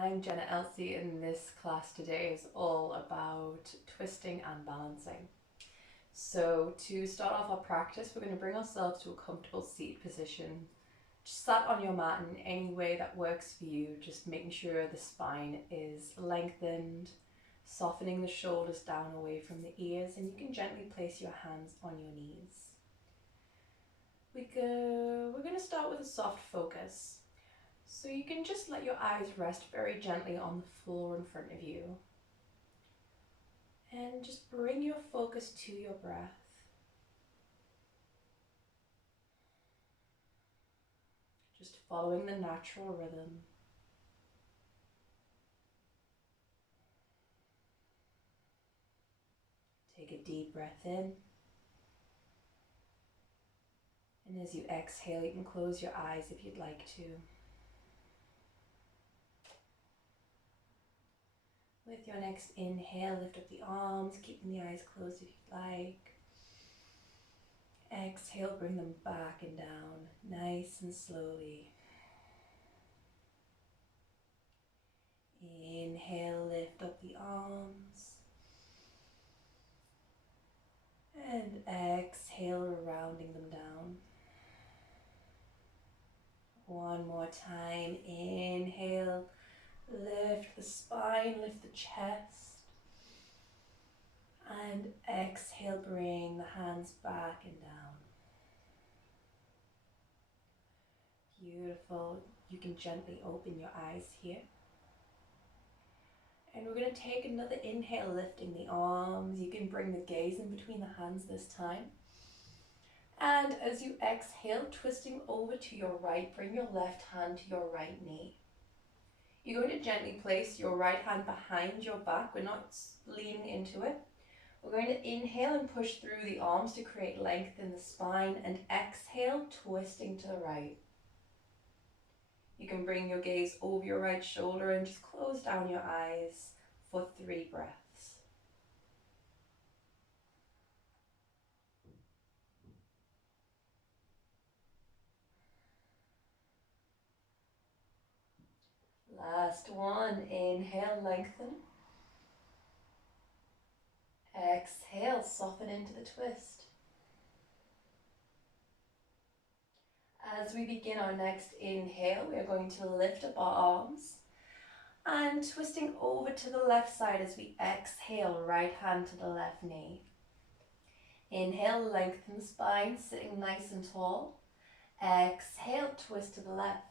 I'm Jenna Elsie, and this class today is all about twisting and balancing. So to start off our practice, we're going to bring ourselves to a comfortable seat position. Just sat on your mat in any way that works for you, just making sure the spine is lengthened, softening the shoulders down away from the ears, and you can gently place your hands on your knees. We're going to start with a soft focus. So you can just let your eyes rest very gently on the floor in front of you. And just bring your focus to your breath. Just following the natural rhythm. Take a deep breath in. And as you exhale, you can close your eyes if you'd like to. With your next inhale, lift up the arms, keeping the eyes closed if you'd like. Exhale, bring them back and down, nice and slowly. Inhale, lift up the arms. And exhale, rounding them down. One more time, inhale. Lift the spine, lift the chest, and exhale, bring the hands back and down. Beautiful. You can gently open your eyes here. And we're going to take another inhale, lifting the arms. You can bring the gaze in between the hands this time. And as you exhale, twisting over to your right, bring your left hand to your right knee. You're going to gently place your right hand behind your back. We're not leaning into it. We're going to inhale and push through the arms to create length in the spine, and exhale, twisting to the right. You can bring your gaze over your right shoulder and just close down your eyes for 3 breaths. Last one, inhale, lengthen. Exhale, soften into the twist. As we begin our next inhale, we are going to lift up our arms and twisting over to the left side as we exhale, right hand to the left knee. Inhale, lengthen the spine, sitting nice and tall. Exhale, twist to the left.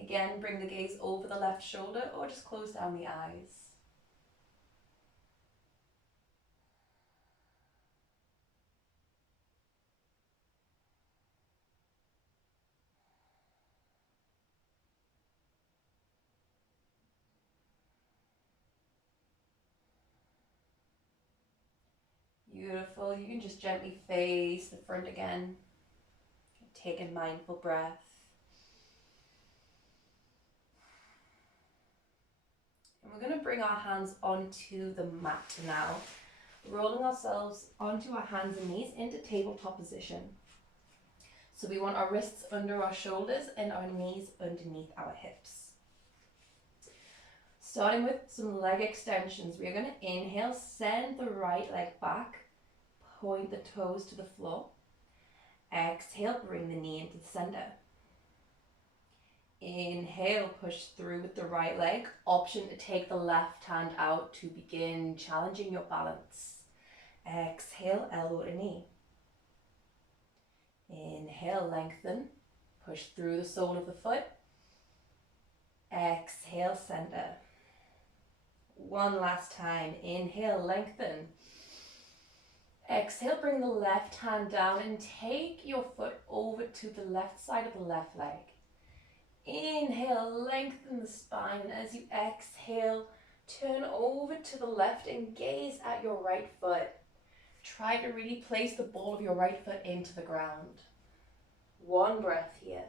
Again, bring the gaze over the left shoulder or just close down the eyes. Beautiful. You can just gently face the front again. Take a mindful breath. And we're going to bring our hands onto the mat now, rolling ourselves onto our hands and knees into tabletop position. So we want our wrists under our shoulders and our knees underneath our hips. Starting with some leg extensions, we are going to inhale, send the right leg back, point the toes to the floor. Exhale, bring the knee into the center. Inhale, push through with the right leg. Option to take the left hand out to begin challenging your balance. Exhale, elbow to knee. Inhale, lengthen. Push through the sole of the foot. Exhale, center. One last time. Inhale, lengthen. Exhale, bring the left hand down and take your foot over to the left side of the left leg. Inhale, lengthen the spine, and as you exhale, turn over to the left and gaze at your right foot. Try to really place the ball of your right foot into the ground. One breath here.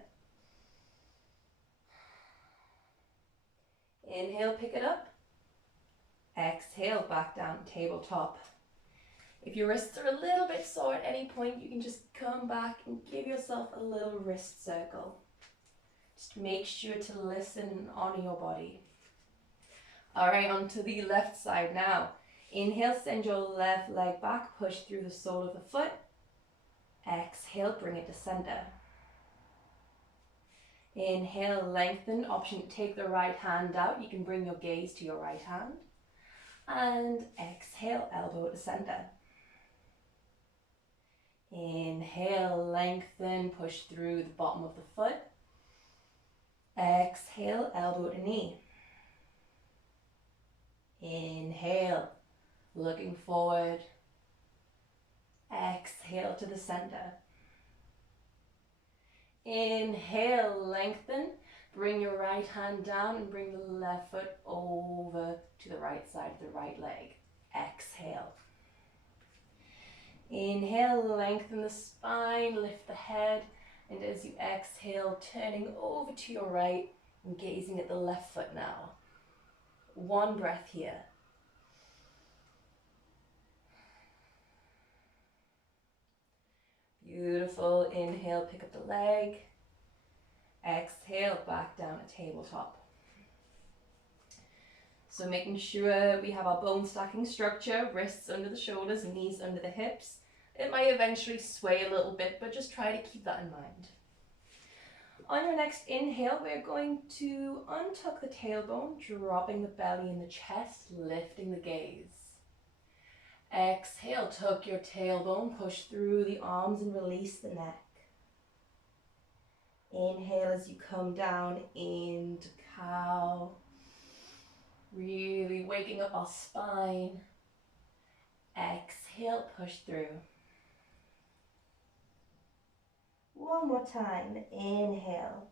Inhale, pick it up. Exhale, back down, tabletop. If your wrists are a little bit sore at any point, you can just come back and give yourself a little wrist circle. Just make sure to listen and honor your body. All right, onto the left side now. Inhale, send your left leg back, push through the sole of the foot. Exhale, bring it to center. Inhale, lengthen. Option to take the right hand out. You can bring your gaze to your right hand. And exhale, elbow to center. Inhale, lengthen, push through the bottom of the foot. Exhale, elbow to knee. Inhale, looking forward. Exhale to the center. Inhale, lengthen. Bring your right hand down and bring the left foot over to the right side of the right leg. Exhale. Inhale, lengthen the spine, lift the head, and as you exhale, turning over to your right and gazing at the left foot now. One breath here. Beautiful. Inhale, pick up the leg. Exhale, back down to tabletop. So making sure we have our bone stacking structure, wrists under the shoulders, knees under the hips. It might eventually sway a little bit, but just try to keep that in mind. On your next inhale, we're going to untuck the tailbone, dropping the belly in the chest, lifting the gaze. Exhale, tuck your tailbone, push through the arms and release the neck. Inhale as you come down into cow. Really waking up our spine. Exhale, push through. One more time. Inhale.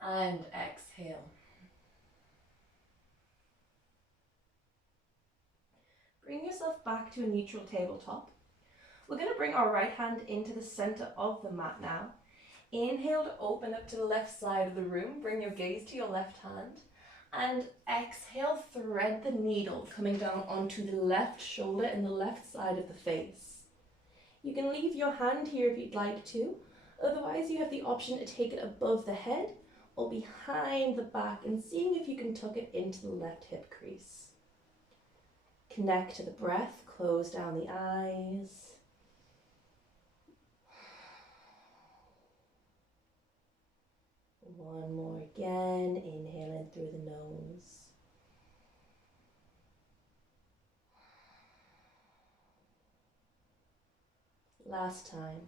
And exhale. Bring yourself back to a neutral tabletop. We're going to bring our right hand into the center of the mat now. Inhale to open up to the left side of the room. Bring your gaze to your left hand. And exhale, thread the needle coming down onto the left shoulder and the left side of the face. You can leave your hand here if you'd like to. Otherwise, you have the option to take it above the head or behind the back and seeing if you can tuck it into the left hip crease. Connect to the breath, close down the eyes. One more again, inhale in through the nose. Last time.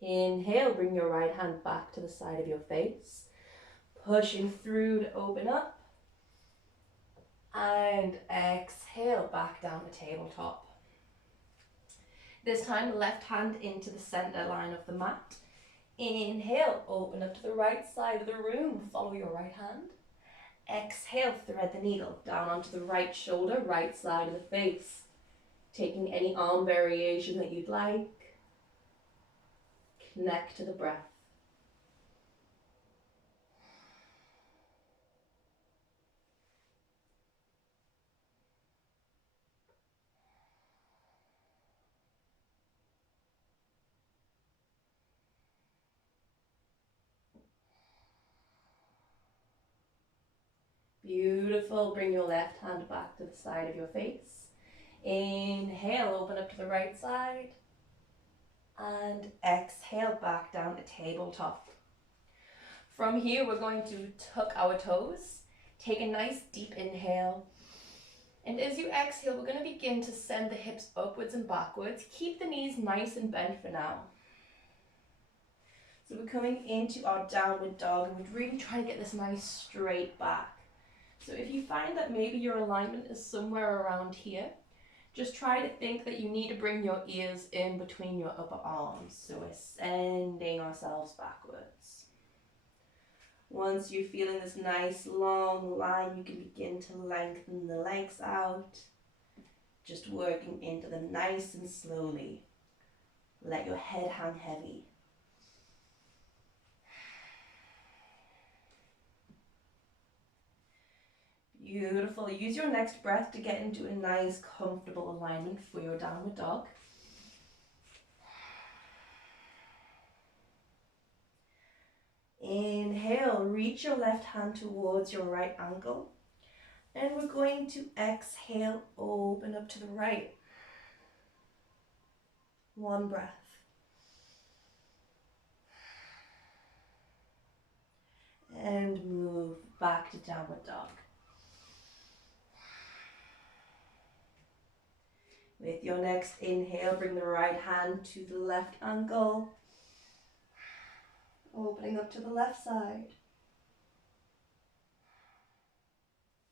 Inhale, bring your right hand back to the side of your face, pushing through to open up. And exhale, back down to tabletop. This time, left hand into the center line of the mat. Inhale, open up to the right side of the room. Follow your right hand. Exhale, thread the needle down onto the right shoulder, right side of the face. Taking any arm variation that you'd like. Connect to the breath. Beautiful. Bring your left hand back to the side of your face. Inhale, open up to the right side. And exhale, back down to tabletop. From here, we're going to tuck our toes. Take a nice deep inhale. And as you exhale, we're going to begin to send the hips upwards and backwards. Keep the knees nice and bent for now. So we're coming into our downward dog and we're really trying to get this nice straight back. So if you find that maybe your alignment is somewhere around here, just try to think that you need to bring your ears in between your upper arms. So we're sending ourselves backwards. Once you're feeling this nice long line, you can begin to lengthen the legs out. Just working into them nice and slowly. Let your head hang heavy. Beautiful. Use your next breath to get into a nice, comfortable alignment for your downward dog. Inhale, reach your left hand towards your right ankle. And we're going to exhale, open up to the right. One breath. And move back to downward dog. With your next inhale, bring the right hand to the left ankle. Opening up to the left side.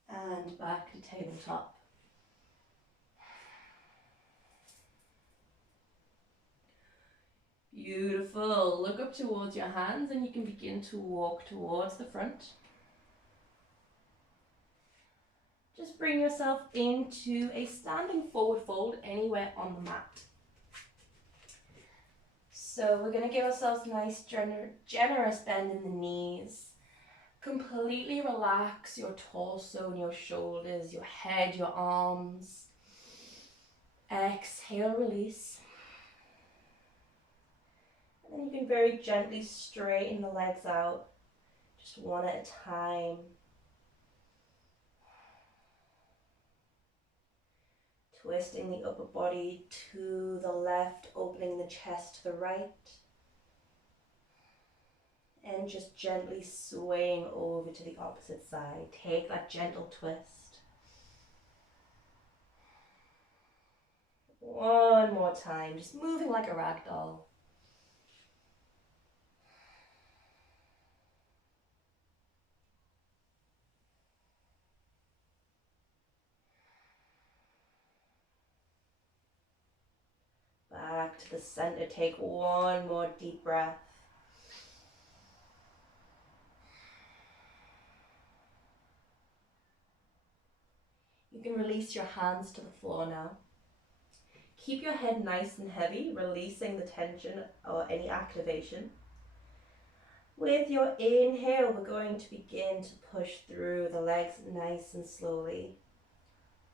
And back to tabletop. Beautiful. Look up towards your hands and you can begin to walk towards the front. Just bring yourself into a standing forward fold anywhere on the mat. So we're going to give ourselves a nice generous bend in the knees. Completely relax your torso and your shoulders, your head, your arms. Exhale, release. And then you can very gently straighten the legs out, just one at a time. Twisting the upper body to the left, opening the chest to the right. And just gently swaying over to the opposite side. Take that gentle twist. One more time, just moving like a rag doll. Back to the center, take one more deep breath. You can release your hands to the floor now. Keep your head nice and heavy, releasing the tension or any activation. With your inhale, we're going to begin to push through the legs nice and slowly,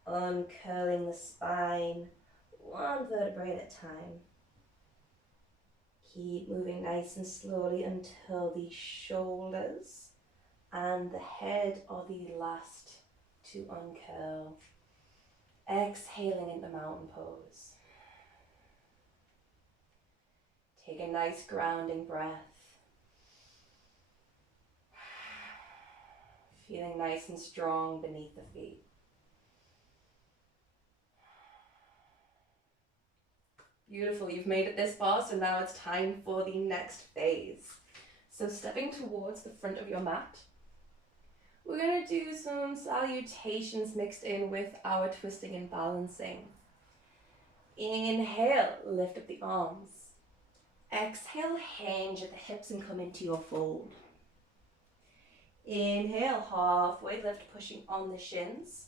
uncurling the spine, one vertebrae at a time. Keep moving nice and slowly until the shoulders and the head are the last to uncurl. Exhaling into mountain pose. Take a nice grounding breath. Feeling nice and strong beneath the feet. Beautiful, you've made it this far, so now it's time for the next phase. So stepping towards the front of your mat, we're going to do some salutations mixed in with our twisting and balancing. Inhale, lift up the arms. Exhale, hinge at the hips and come into your fold. Inhale, halfway lift, pushing on the shins.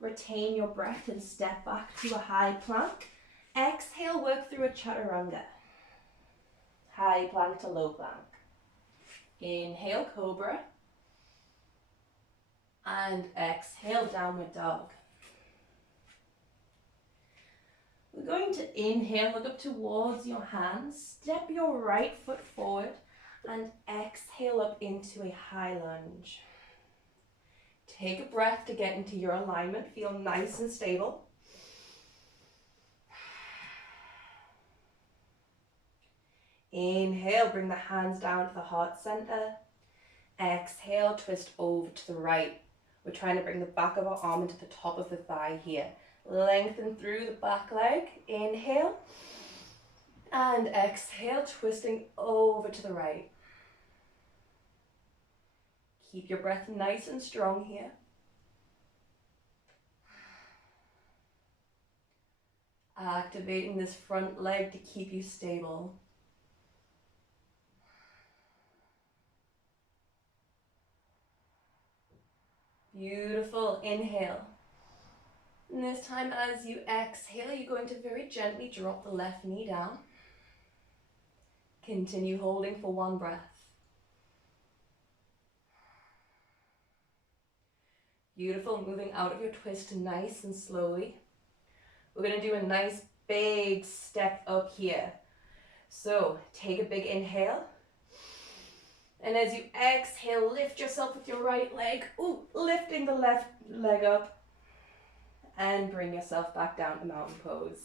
Retain your breath and step back to a high plank. Exhale, work through a chaturanga. High plank to low plank. Inhale, cobra. And exhale, downward dog. We're going to inhale, look up towards your hands. Step your right foot forward and exhale up into a high lunge. Take a breath to get into your alignment. Feel nice and stable. Inhale, bring the hands down to the heart center. Exhale, twist over to the right. We're trying to bring the back of our arm into the top of the thigh here. Lengthen through the back leg. Inhale. And exhale, twisting over to the right. Keep your breath nice and strong here. Activating this front leg to keep you stable. Beautiful. Inhale. And this time as you exhale, you're going to very gently drop the left knee down. Continue holding for one breath. Beautiful, moving out of your twist nice and slowly. We're going to do a nice big step up here. So take a big inhale. And as you exhale, lift yourself with your right leg. Ooh, lifting the left leg up. And bring yourself back down to mountain pose.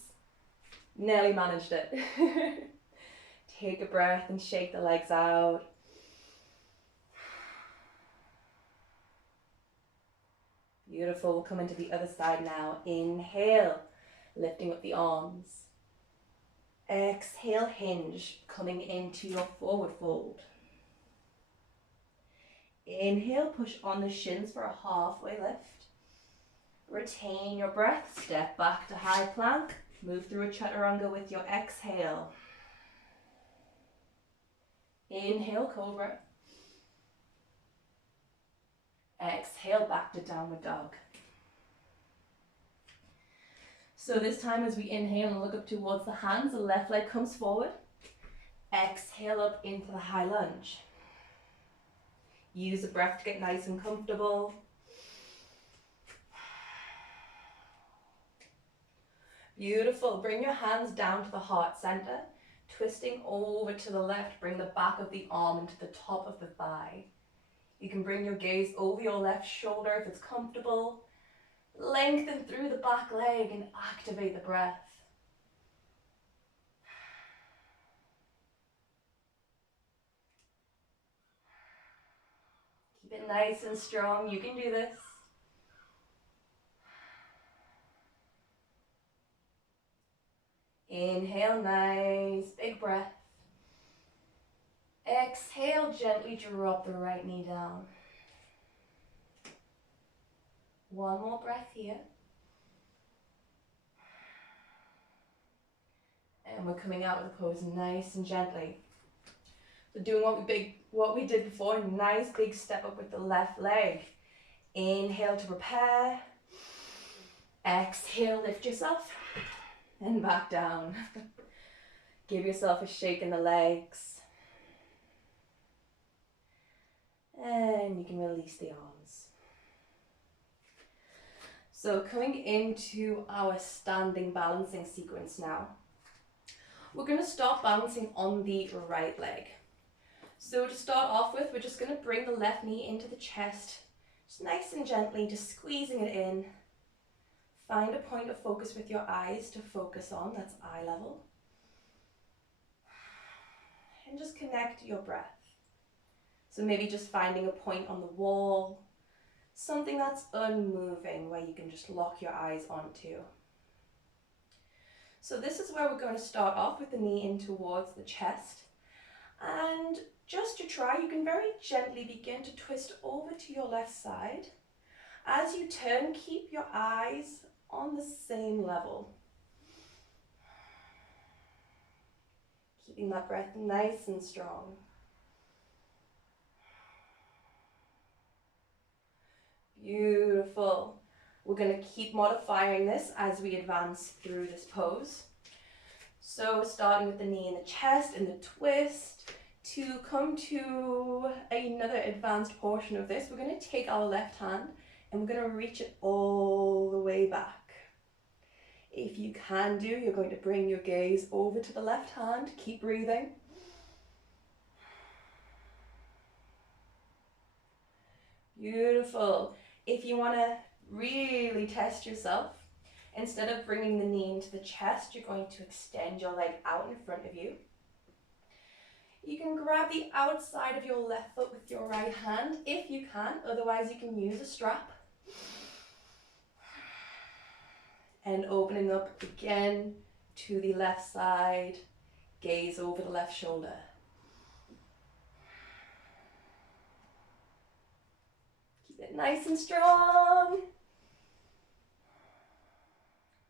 Nearly managed it. Take a breath and shake the legs out. Beautiful. We'll come into the other side now. Inhale, lifting up the arms. Exhale, hinge, coming into your forward fold. Inhale, push on the shins for a halfway lift. Retain your breath, step back to high plank. Move through a chaturanga with your exhale. Inhale, cobra. Exhale, back to downward dog. So this time as we inhale and look up towards the hands, the left leg comes forward. Exhale up into the high lunge. Use the breath to get nice and comfortable. Beautiful. Bring your hands down to the heart center. Twisting over to the left, bring the back of the arm into the top of the thigh. You can bring your gaze over your left shoulder if it's comfortable. Lengthen through the back leg and activate the breath. Keep it nice and strong. You can do this. Inhale, nice big breath. Exhale, gently drop the right knee down. One more breath here. And we're coming out of the pose nice and gently. So doing what we did before, nice big step up with the left leg. Inhale to prepare. Exhale, lift yourself. And back down. Give yourself a shake in the legs. And you can release the arms. So coming into our standing balancing sequence now. We're going to start balancing on the right leg. So to start off with, we're just going to bring the left knee into the chest. Just nice and gently, just squeezing it in. Find a point of focus with your eyes to focus on, that's eye level. And just connect your breath. So maybe just finding a point on the wall, something that's unmoving where you can just lock your eyes onto. So this is where we're going to start off with the knee in towards the chest. And just to try, you can very gently begin to twist over to your left side. As you turn, keep your eyes on the same level. Keeping that breath nice and strong. Beautiful. We're going to keep modifying this as we advance through this pose. So starting with the knee in the chest and the twist, to come to another advanced portion of this, we're going to take our left hand and we're going to reach it all the way back. If you can do, you're going to bring your gaze over to the left hand. Keep breathing. Beautiful. If you want to really test yourself, instead of bringing the knee into the chest, you're going to extend your leg out in front of you. You can grab the outside of your left foot with your right hand if you can, otherwise you can use a strap. And opening up again to the left side, gaze over the left shoulder. Keep it nice and strong.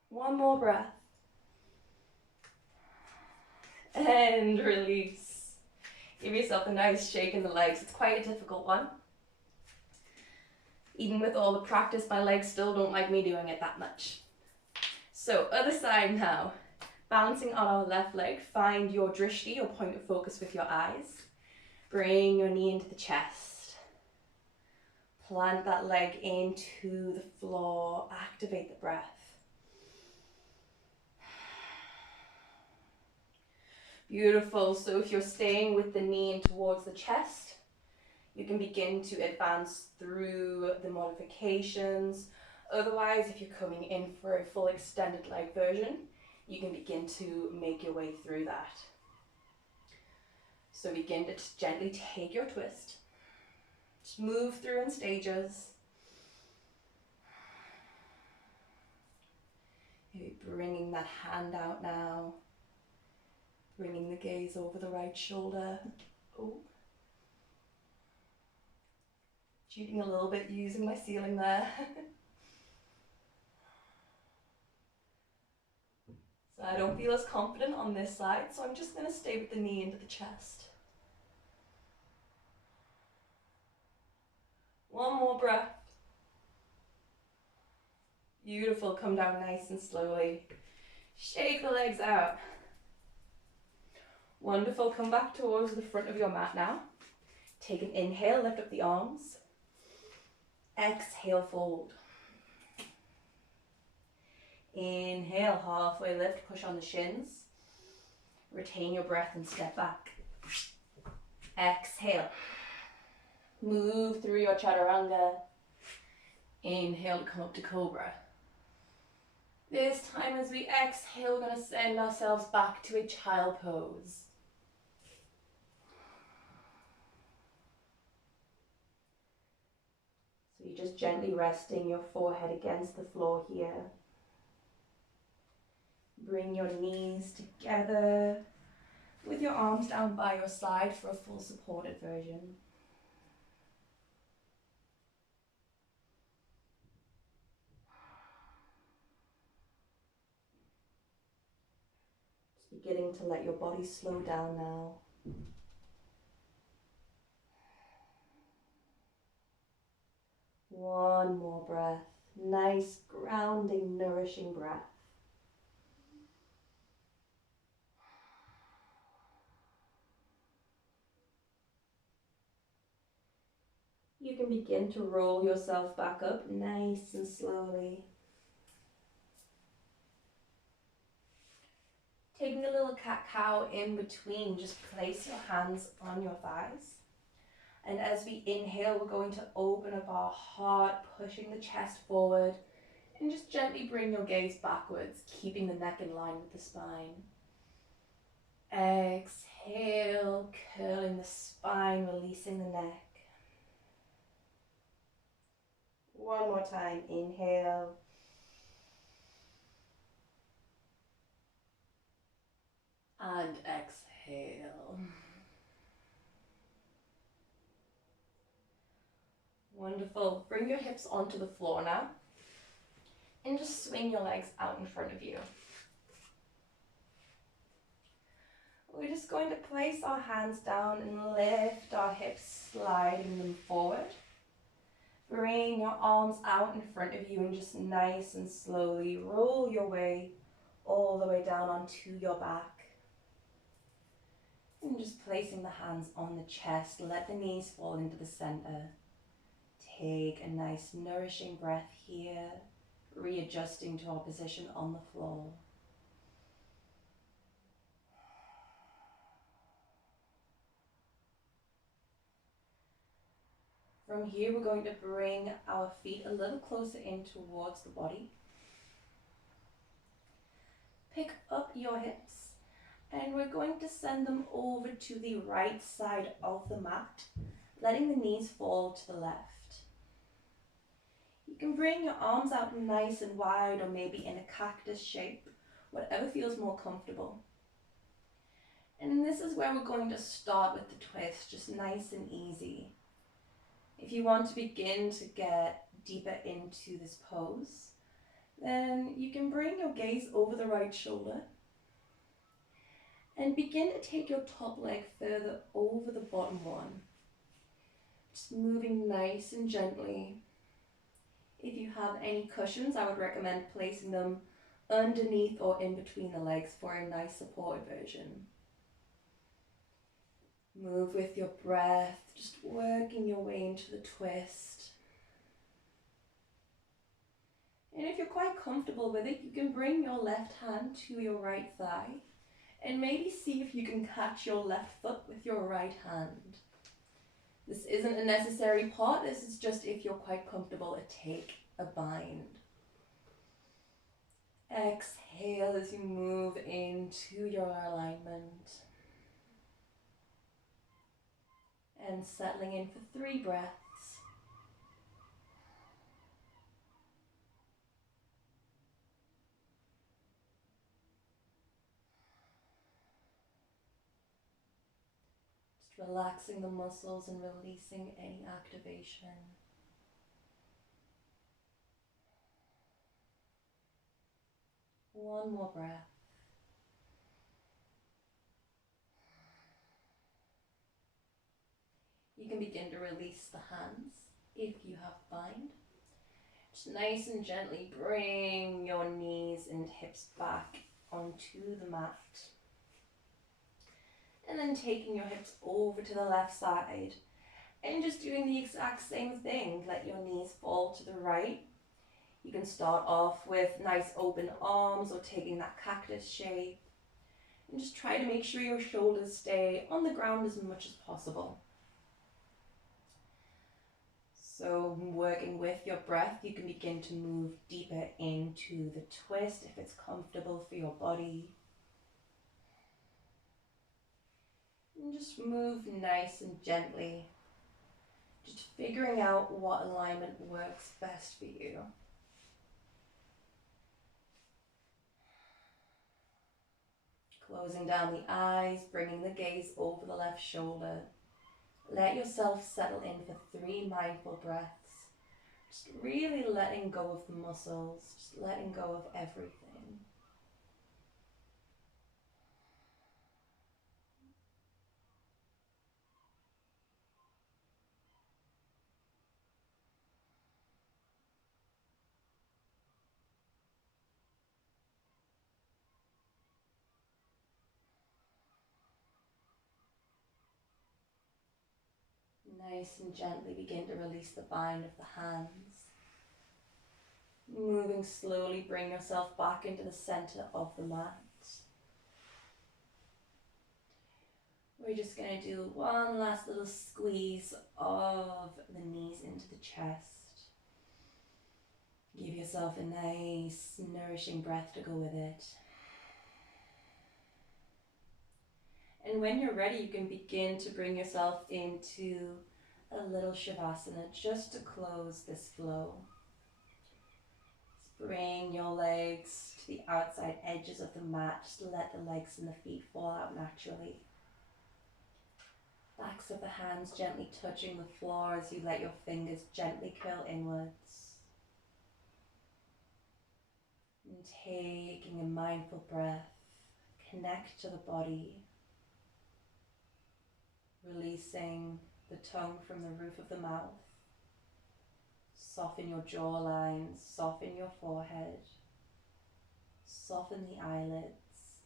One more breath. And release. Give yourself a nice shake in the legs. It's quite a difficult one. Even with all the practice, my legs still don't like me doing it that much. So other side now. Balancing on our left leg, find your drishti, your point of focus with your eyes. Bring your knee into the chest. plant that leg into the floor, activate the breath. Beautiful. So if you're staying with the knee in towards the chest, you can begin to advance through the modifications. Otherwise, if you're coming in for a full extended leg version, you can begin to make your way through that. So begin to just gently take your twist. Just move through in stages. Maybe bringing that hand out now. Bringing the gaze over the right shoulder. Oh. Cheating a little bit using my ceiling there. So I don't feel as confident on this side, so I'm just going to stay with the knee into the chest. One more breath. Beautiful. Come down nice and slowly. Shake the legs out. Wonderful. Come back towards the front of your mat now. Take an inhale, lift up the arms. Exhale, fold. Inhale, halfway lift, push on the shins. Retain your breath and step back. Exhale. Move through your chaturanga. Inhale to come up to cobra. This time as we exhale, we're going to send ourselves back to a child pose. So you're just gently resting your forehead against the floor here. Bring your knees together with your arms down by your side for a full supported version. Just beginning to let your body slow down now. One more breath. Nice, grounding, nourishing breath. You can begin to roll yourself back up nice and slowly. Taking a little cat-cow in between, just place your hands on your thighs. And as we inhale, we're going to open up our heart, pushing the chest forward. And just gently bring your gaze backwards, keeping the neck in line with the spine. Exhale, curling the spine, releasing the neck. One more time, inhale. And exhale. Wonderful. Bring your hips onto the floor now. And just swing your legs out in front of you. We're just going to place our hands down and lift our hips, sliding them forward. Bring your arms out in front of you and just nice and slowly roll your way all the way down onto your back. And just placing the hands on the chest, let the knees fall into the center. Take a nice nourishing breath here, readjusting to our position on the floor. From here, we're going to bring our feet a little closer in towards the body. Pick up your hips, and we're going to send them over to the right side of the mat, letting the knees fall to the left. You can bring your arms out nice and wide, or maybe in a cactus shape, whatever feels more comfortable. And this is where we're going to start with the twist, just nice and easy. If you want to begin to get deeper into this pose, then you can bring your gaze over the right shoulder and begin to take your top leg further over the bottom one. Just moving nice and gently. If you have any cushions, I would recommend placing them underneath or in between the legs for a nice supported version. Move with your breath, just working your way into the twist. And if you're quite comfortable with it, you can bring your left hand to your right thigh and maybe see if you can catch your left foot with your right hand. This isn't a necessary part, this is just if you're quite comfortable to take a bind. Exhale as you move into your alignment. And settling in for 3 breaths. Just relaxing the muscles and releasing any activation. One more breath. You can begin to release the hands if you have bind. Just nice and gently bring your knees and hips back onto the mat. And then taking your hips over to the left side and just doing the exact same thing. Let your knees fall to the right. You can start off with nice open arms or taking that cactus shape. And just try to make sure your shoulders stay on the ground as much as possible. So working with your breath, you can begin to move deeper into the twist if it's comfortable for your body. And just move nice and gently, just figuring out what alignment works best for you. Closing down the eyes, bringing the gaze over the left shoulder. Let yourself settle in for 3 mindful breaths. Just really letting go of the muscles, just letting go of everything. Nice and gently begin to release the bind of the hands. Moving slowly, bring yourself back into the center of the mat. We're just going to do one last little squeeze of the knees into the chest. Give yourself a nice, nourishing breath to go with it. And when you're ready, you can begin to bring yourself into a little Shavasana just to close this flow. Just bring your legs to the outside edges of the mat. Just let the legs and the feet fall out naturally. Backs of the hands gently touching the floor as you let your fingers gently curl inwards. And taking a mindful breath, connect to the body. Releasing the tongue from the roof of the mouth. Soften your jawline, soften your forehead. Soften the eyelids.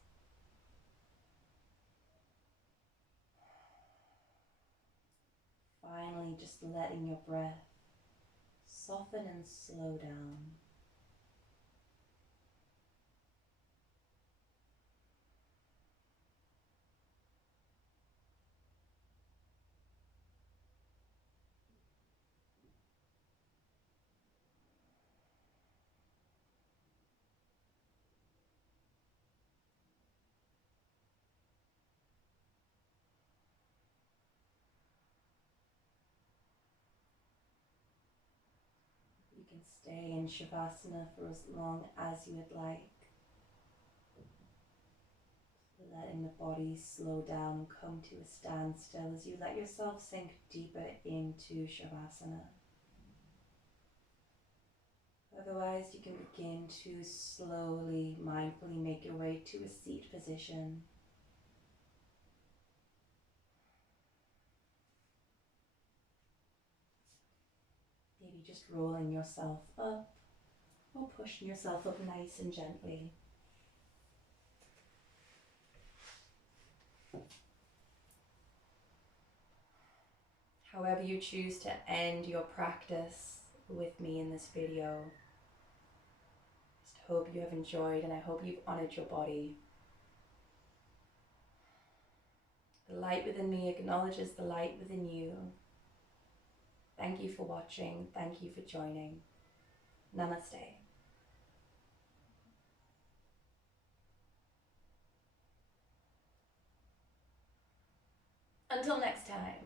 Finally, just letting your breath soften and slow down. You can stay in Shavasana for as long as you would like. Letting the body slow down and come to a standstill as you let yourself sink deeper into Shavasana. Otherwise, you can begin to slowly, mindfully make your way to a seat position. Maybe just rolling yourself up or pushing yourself up nice and gently. However you choose to end your practice with me in this video, hope you have enjoyed, and I hope you've honored your body. The light within me acknowledges the light within you. Thank you for watching. Thank you for joining. Namaste. Until next time.